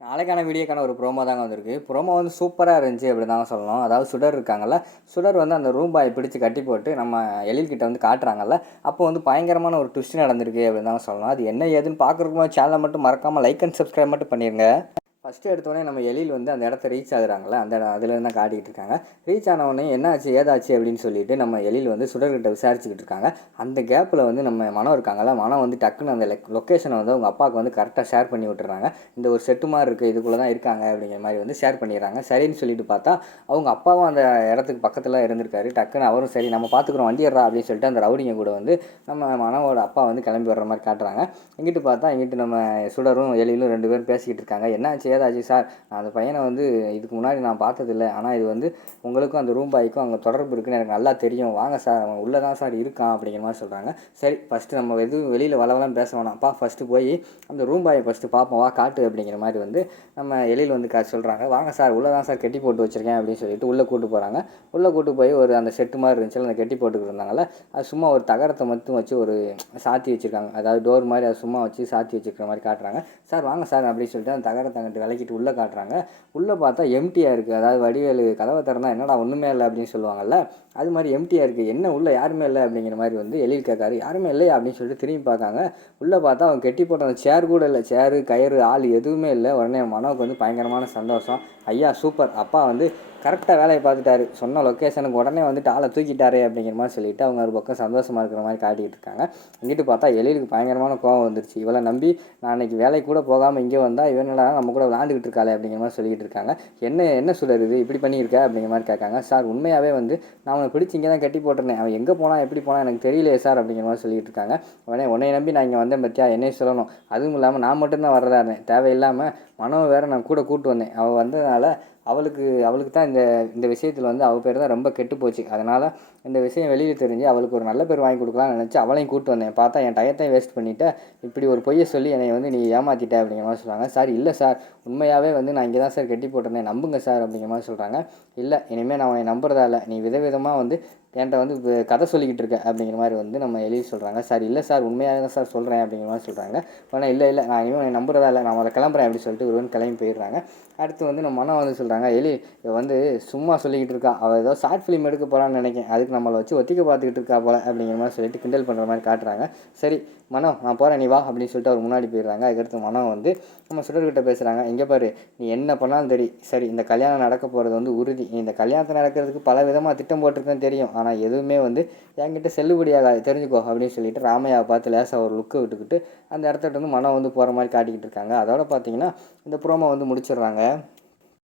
நாளைக்கான வீடியோக்கான ஒரு ப்ரோமோ தாங்க வந்திருக்கு. ப்ரோமோ வந்து சூப்பராக இருந்துச்சு அப்படி தாங்க சொல்லணும். அதாவது சுடர் இருக்காங்கல்ல, சுடர் வந்து அந்த ரூம் பாயை பிடிச்சு கட்டி போட்டு நம்ம எழில்கிட்ட வந்து காட்டுறாங்கல்ல, அப்போ வந்து பயங்கரமான ஒரு ட்விஸ்ட் நடந்திருக்கு அப்படின்னு தாங்க சொல்லணும். அது என்ன ஏதுன்னு பார்க்குறதுக்கு முன்னாடி சேனலை மட்டும் மறக்காமல் லைக் அண்ட் சப்ஸ்கிரைப் மட்டும் பண்ணிடுங்க. ஃபஸ்ட்டு எடுத்தோடனே நம்ம எழில் வந்து அந்த இடத்த ரீச் ஆகுறாங்கல்ல, அந்த அதுலேருந்து தான் காட்டிகிட்டு இருக்காங்க. ரீச் ஆனவுடனே என்னாச்சு ஏதாச்சு அப்படின்னு சொல்லிட்டு நம்ம எழில் வந்து சுடர்கிட்ட விசாரிச்சுக்கிட்டு இருக்காங்க. அந்த கேப்பில் வந்து நம்ம மனம் இருக்காங்கல்ல, மனம் வந்து டக்குன்னு அந்த லொக்கேஷனை வந்து அவங்க அப்பாவுக்கு வந்து கரெக்டாக ஷேர் பண்ணி விட்டுறாங்க. இந்த ஒரு செட்டு மாதிரி இருக்குது, இதுக்குள்ளே தான் இருக்காங்க அப்படிங்கிற மாதிரி வந்து ஷேர் பண்ணிடுறாங்க. சரின்னு சொல்லிட்டு பார்த்தா அவங்க அப்பாவும் அந்த இடத்துக்கு பக்கத்தில் இருந்திருக்காரு. டக்குன்னு அவரும் சரி நம்ம பார்த்துக்குறோம் வண்டிடுறா அப்படின்னு சொல்லிட்டு அந்த ரவுடிங்க கூட வந்து நம்ம மனவோட அப்பா வந்து கிளம்பி வர்ற மாதிரி காட்டுறாங்க. இங்கிட்டு பார்த்தா இங்கிட்டு நம்ம சுடரும் எழிலும் 2 பேரும் பேசிக்கிட்டு இருக்காங்க. என்னாச்சு ஏதாச்சு சார், அந்த பையனை வந்து இதுக்கு முன்னாடி நான் பார்த்ததில்ல, ஆனால் இது வந்து உங்களுக்கும் அந்த ரூம் பாய்க்கும் அங்கே தொடர்பு இருக்குன்னு எனக்கு நல்லா தெரியும், வாங்க சார் அவன் உள்ளே தான் சார் இருக்கான் அப்படிங்கிற மாதிரி சொல்கிறாங்க. சரி ஃபஸ்ட்டு நம்ம எதுவும் வெளியில் வளவலாம் பேச வேணாம்ப்பா, ஃபஸ்ட்டு போய் அந்த ரூம் பாயை ஃபஸ்ட்டு பார்ப்போம் வா காட்டு அப்படிங்கிற மாதிரி வந்து நம்ம எழில் வந்து சொல்கிறாங்க. வாங்க சார் உள்ளே தான் சார் கெட்டி போட்டு வச்சுருக்கேன் அப்படின்னு சொல்லிட்டு உள்ளே கூட்டு போகிறாங்க. உள்ளே கூட்டு போய் ஒரு அந்த செட்டு மாதிரி இருந்துச்சு, அந்த கெட்டி போட்டுக்கிட்டு இருந்தாங்கல்ல, அது சும்மா ஒரு தகரத்தை மட்டும் வச்சு ஒரு சாத்தி வச்சுருக்காங்க. அதாவது டோர் மாதிரி அதை சும்மா வச்சு சாத்தி வச்சுருக்கிற மாதிரி காட்டுறாங்க. சார் வாங்க சார் அப்படின்னு சொல்லிட்டு அந்த தகரத்தை அங்கிட்டு விளக்கிட்டு உள்ளே காட்டுறாங்க. உள்ளே பார்த்தா எம்டியாக இருக்குது. அதாவது வடிவேலு கதவை திறந்தா என்னடா ஒன்றுமே இல்லை அப்படின்னு சொல்லுவாங்கல்ல, அது மாதிரி எம்டியாக இருக்குது. என்ன உள்ளே யாருமே இல்லை அப்படிங்கிற மாதிரி வந்து எழில் கேட்காரு. யாருமே இல்லையா அப்படின்னு சொல்லிட்டு திரும்பி பார்க்காங்க. உள்ளே பார்த்தா அவங்க கெட்டி போட்ட அந்த சேர் கூட இல்லை, சேரு கயிறு ஆள் எதுவுமே இல்லை. உடனே மனோவுக்கு வந்து பயங்கரமான சந்தோஷம். ஐயா சூப்பர், அப்பா வந்து கரெக்டாக வேலையை பார்த்துட்டாரு, சொன்ன லொக்கேஷனுக்கு உடனே வந்துட்டு ஆளை தூக்கிட்டாரே அப்படிங்கிற மாதிரி சொல்லிவிட்டு அவங்க ஒரு பக்கம் சந்தோஷமாக இருக்கிற மாதிரி காட்டிக்கிட்டு இருக்காங்க. இங்கிட்டு பார்த்தா எழிலுக்கு பயங்கரமான கோவம் வந்துருச்சு. இவளை நம்பி நான் அன்றைக்கி வேலைக்கு கூட போகாமல் இங்கே வந்தால் இவனடா நம்ம கூட விளாண்டுக்கிட்டு இருக்காளே அப்படிங்கிற மாதிரி சொல்லிக்கிட்டு இருக்காங்க. என்ன சொல்லுறது இப்படி பண்ணியிருக்க அப்படிங்கிற மாதிரி கேட்காங்க. சார் உண்மையாகவே வந்து நான் அவனை பிடிச்சி இங்கே தான் கட்டி போட்டிருந்தேன், அவன் எங்கே போனால் எப்படி போனால் எனக்கு தெரியலையே சார் அப்படிங்கிற மாதிரி சொல்லிகிட்டு இருக்காங்க. உன்னை நம்பி நான் இங்கே வந்தேன் பற்றியா, என்னையும் சொல்லணும், அதுவும் இல்லாமல் நான் மட்டும்தான் வர்றதா இருந்தேன், தேவையில்லாமல் மனோ வேறு நான் கூட கூப்பிட்டு வந்தேன், அவள் வந்ததுனால அவளுக்கு தான் இந்த விஷயத்தில் வந்து அவள் பேர் தான் ரொம்ப கெட்டு போச்சு. அதனால் இந்த விஷயம் வெளியில் தெரிஞ்சு அவளுக்கு ஒரு நல்ல பேர் வாங்கி கொடுக்கலாம்னு நினச்சி அவளையும் கூப்பிட்டு வந்தேன். பார்த்தா என் டயத்தையும் வேஸ்ட் பண்ணிவிட்டேன், இப்படி ஒரு பொய்யை சொல்லி என்னை வந்து நீ ஏமாற்றிட்ட அப்படிங்கிற மாதிரி சொல்கிறாங்க. சார் இல்லை சார், உண்மையாகவே வந்து நான் இங்கே தான் சார் கட்டி போட்டிருந்தேன், நம்புங்க சார் அப்படிங்கிற மாதிரி சொல்கிறாங்க. இல்லை இனிமேல் நான் உன்னை நம்புறதா இல்லை, நீ விதவிதமாக வந்து என்கிட்ட வந்து கதை சொல்லிக்கிட்டு இருக்க அப்படிங்கிற மாதிரி வந்து நம்ம எழில் சொல்கிறாங்க. சார் இல்லை சார் உண்மையாக தான் சார் சொல்கிறேன் அப்படிங்கிற மாதிரி சொல்கிறாங்க. ஆனால் இல்லை நான் இனிமேல் உன்னை நம்புறதா இல்லை, நான் அதை கிளம்புறேன் அப்படின்னு சொல்லிட்டு ஒருவன் கிளம்பி போயிடுறாங்க. அடுத்து வந்து நம்ம மனம் வந்து சொல்கிறாங்க, எலி வந்து சும்மா சொல்லிக்கிட்டு இருக்கா, அவள் ஏதோ ஷார்ட் ஃபிலிம் எடுக்க போகிறான்னு நினைக்கிறேன், அதுக்கு நம்மளை வச்சு ஒத்திக்க பார்த்துக்கிட்டு இருக்கா போல அப்படிங்கிற மாதிரி சொல்லிட்டு கிண்டல் பண்ணுற மாதிரி காட்டுறாங்க. சரி மனம் நான் போகிறேன் நீ வா அப்படின்னு சொல்லிட்டு அவர் முன்னாடி போயிடுறாங்க. அதுக்கடுத்து மனம் வந்து நம்ம சுடர்கிட்ட பேசுகிறாங்க. இங்கே பாரு, நீ என்ன பண்ணாலும் சரி இந்த கல்யாணம் நடக்க போகிறது வந்து உறுதி, நீ இந்த கல்யாணத்தை நடக்கிறதுக்கு பல விதமாக திட்டம் போட்டிருக்கேன்னு தெரியும், ஆனால் எதுவுமே வந்து என்கிட்ட செல்லுபடியாகாது தெரிஞ்சுக்கோ அப்படின்னு சொல்லிட்டு ராமையாவை பார்த்து லேசாக ஒரு லுக்கை விட்டுக்கிட்டு அந்த இடத்துல வந்து மனம் வந்து போகிற மாதிரி காட்டிக்கிட்டு இருக்காங்க. அதோட பார்த்தீங்கன்னா இந்த ப்ரோமோ வந்து முடிச்சிடுறாங்க.